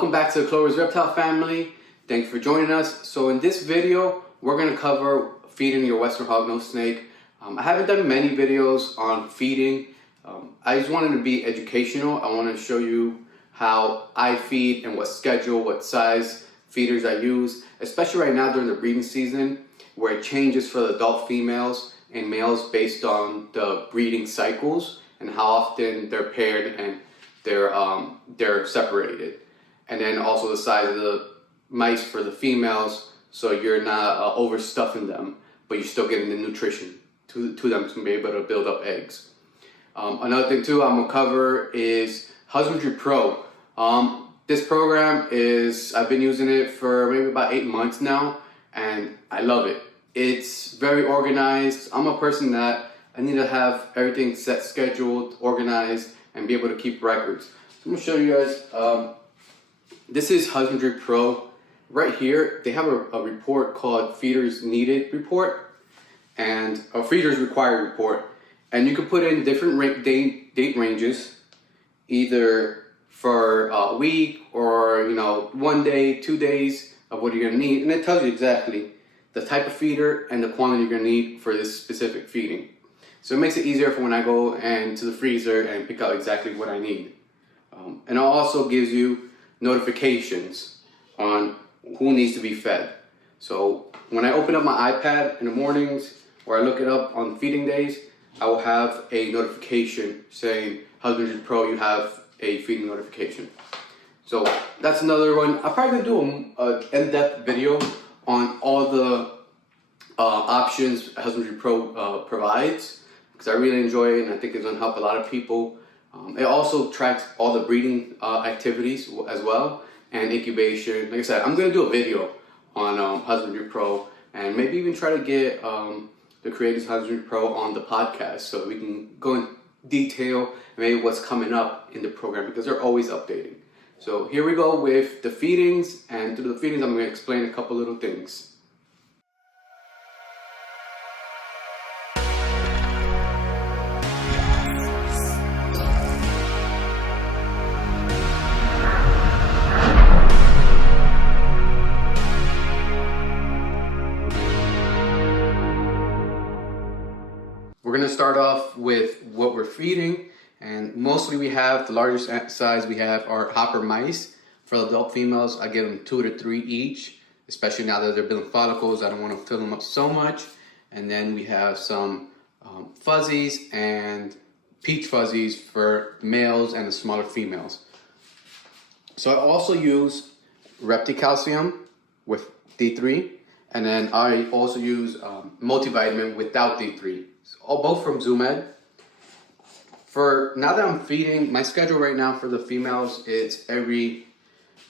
Welcome back to the Clover's reptile family. Thanks for joining us. So in this video, we're going to cover feeding your Western hognose snake. I haven't done many videos on feeding. I just wanted to be educational. I want to show you how I feed and what schedule, what size feeders I use, especially right now during the breeding season where it changes for the adult females and males based on the breeding cycles and how often they're paired and they're separated. And then also the size of the mice for the females, so you're not overstuffing them, but you're still getting the nutrition to them to be able to build up eggs. Another thing too I'm gonna cover is Husbandry Pro. This program I've been using it for maybe about 8 months now, and I love it. It's very organized. I'm a person that I need to have everything set, scheduled, organized, and be able to keep records. So I'm gonna show you guys. This is Husbandry Pro. Right here, they have a report called Feeders Needed Report and a Feeders Required Report. And you can put in different date ranges, either for a week or 1 day, 2 days of what you're gonna need. And it tells you exactly the type of feeder and the quantity you're gonna need for this specific feeding. So it makes it easier for when I go to the freezer and pick out exactly what I need. And it also gives you notifications on who needs to be fed. So when I open up my iPad in the mornings or I look it up on feeding days, I will have a notification saying, Husbandry Pro, you have a feeding notification. So that's another one. I'm probably gonna do an in-depth video on all the options Husbandry Pro provides, because I really enjoy it and I think it's gonna help a lot of people. It also tracks all the breeding activities as well and incubation. Like I said, I'm gonna do a video on Husbandry Pro and maybe even try to get the creators of Husbandry Pro on the podcast so we can go in detail maybe what's coming up in the program, because they're always updating. So here we go with the feedings, and through the feedings I'm gonna explain a couple little things. We're gonna start off with what we're feeding, and mostly we have, the largest size we have are hopper mice. For the adult females, I give them 2 to 3 each, especially now that they're building follicles. I don't wanna fill them up so much. And then we have some fuzzies and peach fuzzies for males and the smaller females. So I also use Repticalcium with D3, and then I also use multivitamin without D3. Both from Zoomed. For now that I'm feeding, my schedule right now for the females is every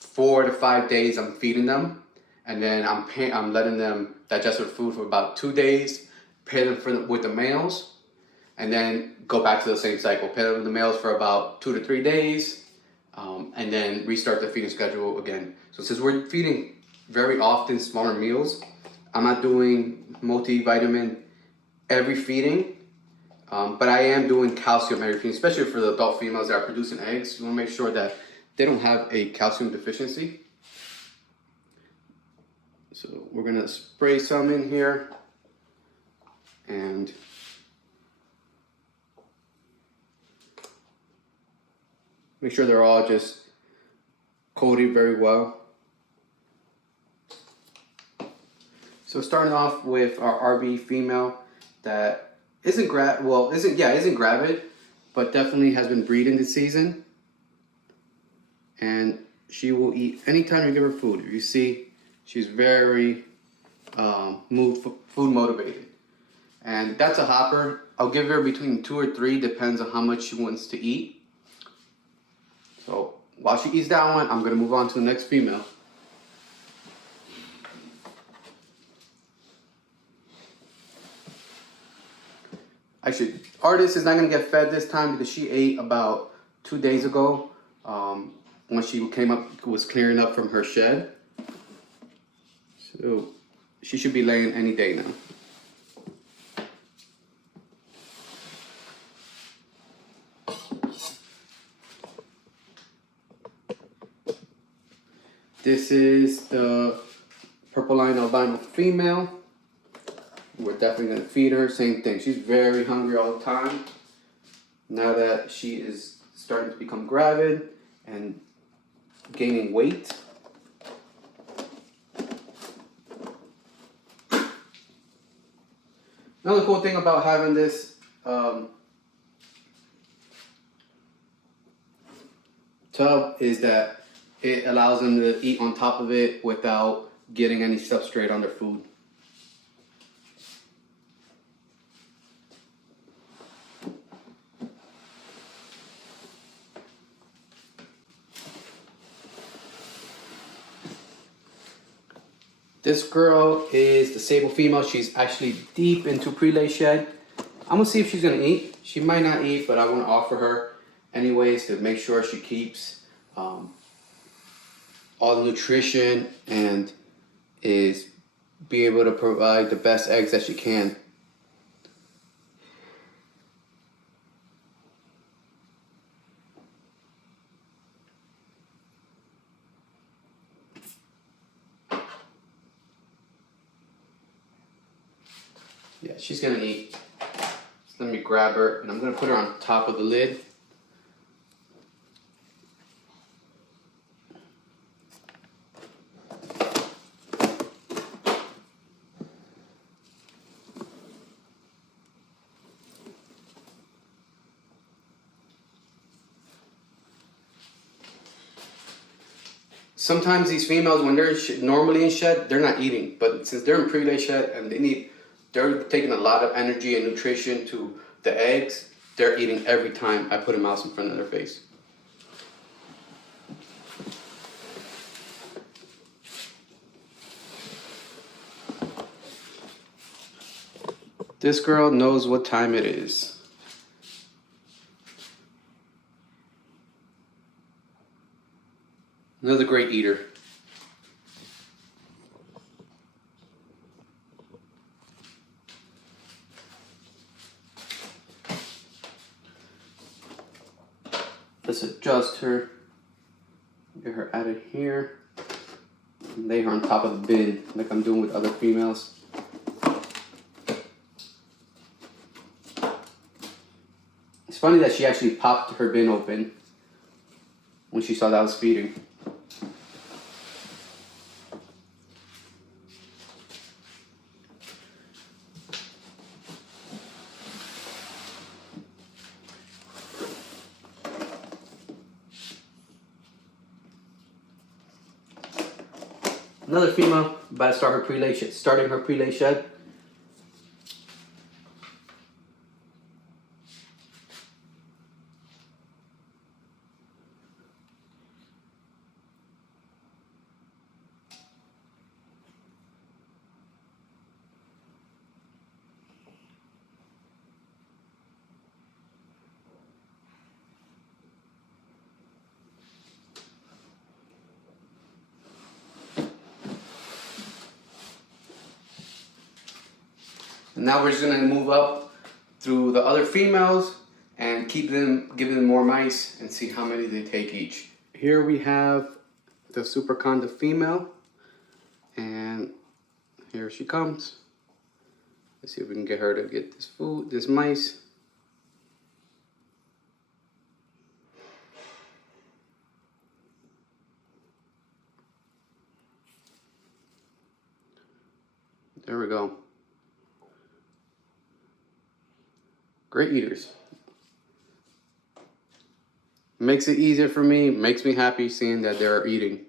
4 to 5 days I'm feeding them, and then I'm letting them digest their food for about 2 days, pair them with the males, and then go back to the same cycle. Pair them with the males for about 2 to 3 days, and then restart the feeding schedule again. So since we're feeding very often smaller meals, I'm not doing multivitamin every feeding, but I am doing calcium every feeding, especially for the adult females that are producing eggs. You want to make sure that they don't have a calcium deficiency. So we're going to spray some in here, and make sure they're all just coated very well. So starting off with our RB female that isn't gravid, but definitely has been breeding this season. And she will eat anytime you give her food. If you see, she's very food motivated. And that's a hopper. I'll give her between 2 or 3, depends on how much she wants to eat. So while she eats that one, I'm gonna move on to the next female. Actually, Artist is not gonna get fed this time because she ate about 2 days ago when she was clearing up from her shed. So she should be laying any day now. This is the purple line albino female. We're definitely gonna feed her. Same thing. She's very hungry all the time. Now that she is starting to become gravid and gaining weight. Another cool thing about having this tub is that it allows them to eat on top of it without getting any substrate on their food. This girl is the sable female. She's actually deep into pre-lay shed. I'm gonna see if she's gonna eat. She might not eat, but I wanna offer her anyways to make sure she keeps all the nutrition and is be able to provide the best eggs that she can. Yeah, she's gonna eat. So let me grab her and I'm gonna put her on top of the lid. Sometimes these females, when they're normally in shed, they're not eating. But since they're in pre-lay shed and they're taking a lot of energy and nutrition to the eggs, they're eating every time I put a mouse in front of their face. This girl knows what time it is. Another great eater. Let's adjust her. Get her out of here. And lay her on top of the bin like I'm doing with other females. It's funny that she actually popped her bin open when she saw that I was feeding. Another female about to start her pre-lay shed, starting her pre-lay shed. And now we're just gonna move up through the other females and give them more mice and see how many they take each. Here we have the superconda female, and here she comes. Let's see if we can get her to get this food, this mice. There we go. Great eaters. Makes it easier for me, makes me happy seeing that they're eating.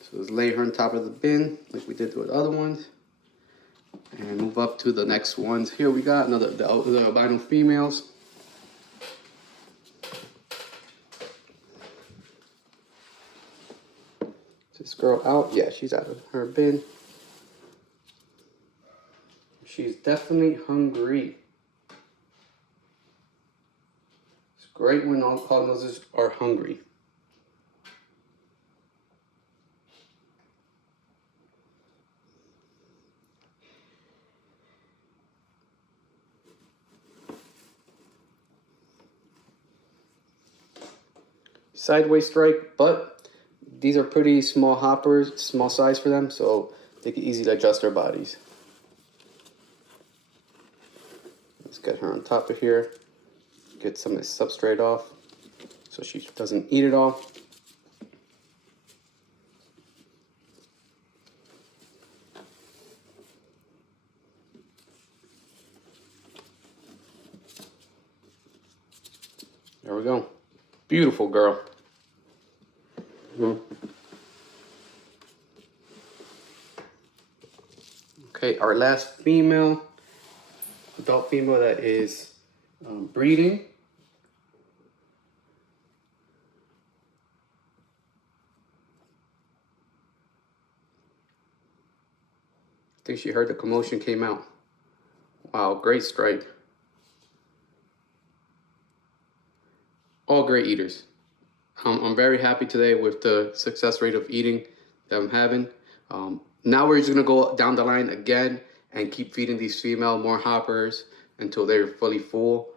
So let's lay her on top of the bin like we did with other ones. And move up to the next ones. Here we got the albino females. This girl out? Yeah, she's out of her bin. She's definitely hungry. It's great when all hognoses are hungry. sideways strike, but these are pretty small hoppers, small size for them, so they can easily adjust their bodies. Let's get her on top of here, get some of the substrate off so she doesn't eat it all. There we go. Beautiful girl. Okay, our last female, adult female that is breeding. I think she heard the commotion came out. Wow, great strike. All great eaters. I'm very happy today with the success rate of eating that I'm having. Now we're just gonna go down the line again and keep feeding these female more hoppers until they're fully full.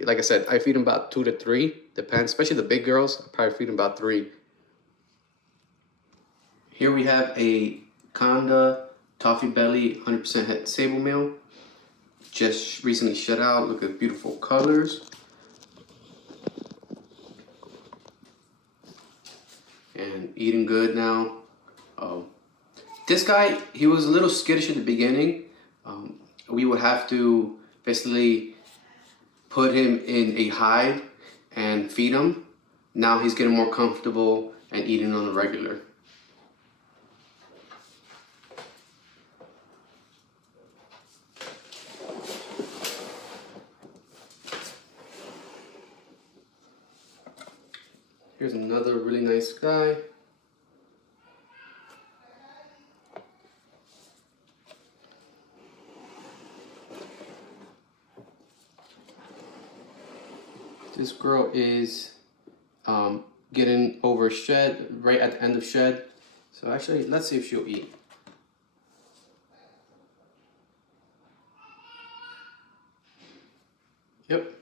Like I said, I feed them about 2 to 3, depends, especially the big girls. I probably feed them about 3. Here we have a Conda Toffee Belly 100% het sable male. Just recently shut out. Look at beautiful colors. And eating good now. This guy, he was a little skittish at the beginning. We would have to basically put him in a hide and feed him. Now he's getting more comfortable and eating on the regular. Here's another really nice guy. This girl is getting over shed, right at the end of shed. So actually, let's see if she'll eat. Yep,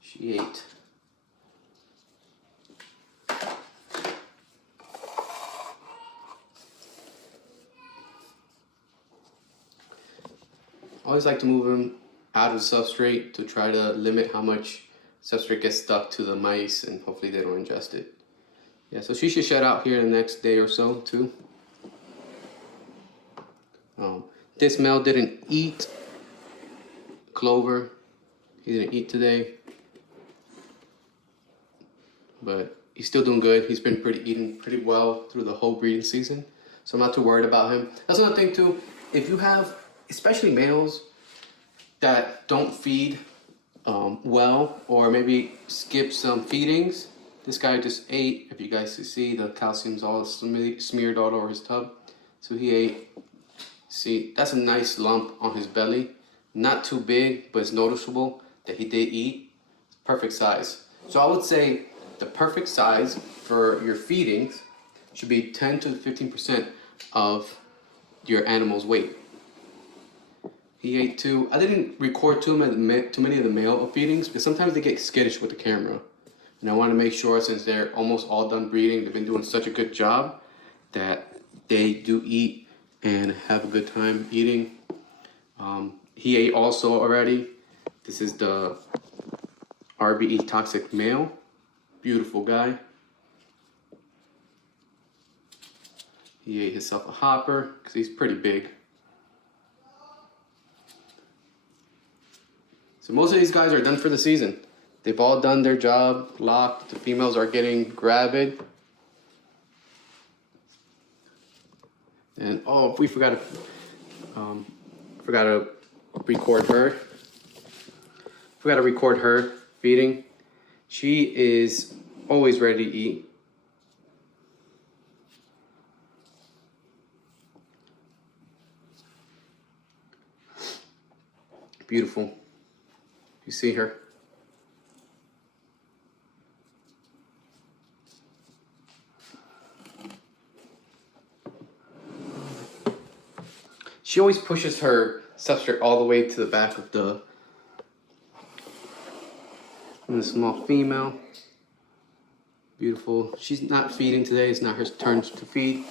she ate. I always like to move them out of the substrate to try to limit how much substrate gets stuck to the mice, and hopefully they don't ingest it. Yeah, so she should shed out here in the next day or so too. This male didn't eat. Clover, he didn't eat today, but he's still doing good. He's been eating pretty well through the whole breeding season, so I'm not too worried about him. That's another thing too. If you have, especially males that don't feed well, or maybe skip some feedings. This guy just ate. If you guys can see, the calcium's all smeared all over his tub. So he ate. See, that's a nice lump on his belly. Not too big, but it's noticeable that he did eat. Perfect size. So I would say the perfect size for your feedings should be 10 to 15% of your animal's weight. He ate too. I didn't record too many of the male feedings because sometimes they get skittish with the camera. And I want to make sure, since they're almost all done breeding, they've been doing such a good job, that they do eat and have a good time eating. He ate also already. This is the RBE toxic male. Beautiful guy. He ate himself a hopper because he's pretty big. So most of these guys are done for the season. They've all done their job, locked. The females are getting gravid. And oh, we forgot to record her. Forgot to record her feeding. She is always ready to eat. Beautiful. You see her? She always pushes her substrate all the way to the back of the small female. Beautiful. She's not feeding today. It's not her turn to feed.